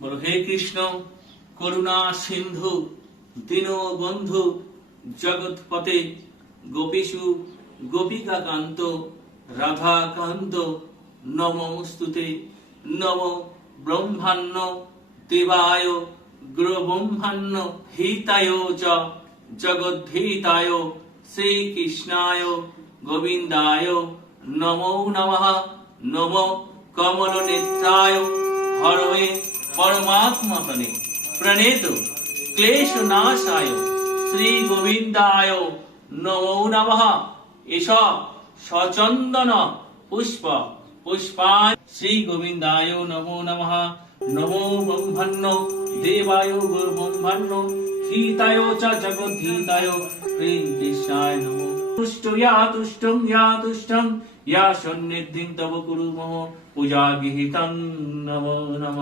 বলো হে কৃষ্ণ করুণা সিন্ধু দীনবন্ধু জগৎপতে গোপীষু গোপিকা কান্ত রাধা কান্ত নমস্তুতে। নম ব্রহ্মাণ্য দেবায় গ্রব্রহ্মাণ্য হিতায় চ জগদ্ধিতায় শ্রীকৃষ্ণায় গোবিন্দায় নমো নমঃ। নমো কমল নেত্রায় হরয়ে পরমাত্মনে প্রণেত ক্লেশ নাশায় শ্রী গোবিন্দায় নমো নমঃ। এষ সচন্দন পুষ্প পুষ্পায় শ্রী গোবিন্দায় নমো নমঃ। নমো ব্রহ্মণ্য দেবায় গুরুব্রহ্মণ্য হিতায় চ জগদ্ধিতায় শ্রীকৃষ্ণায় নমঃ। তুষ্টং ইয়া তুষ্টং ইয়া সন্নিধিং তব কুরুমঃ পূজা গৃহীতং নমো নমঃ।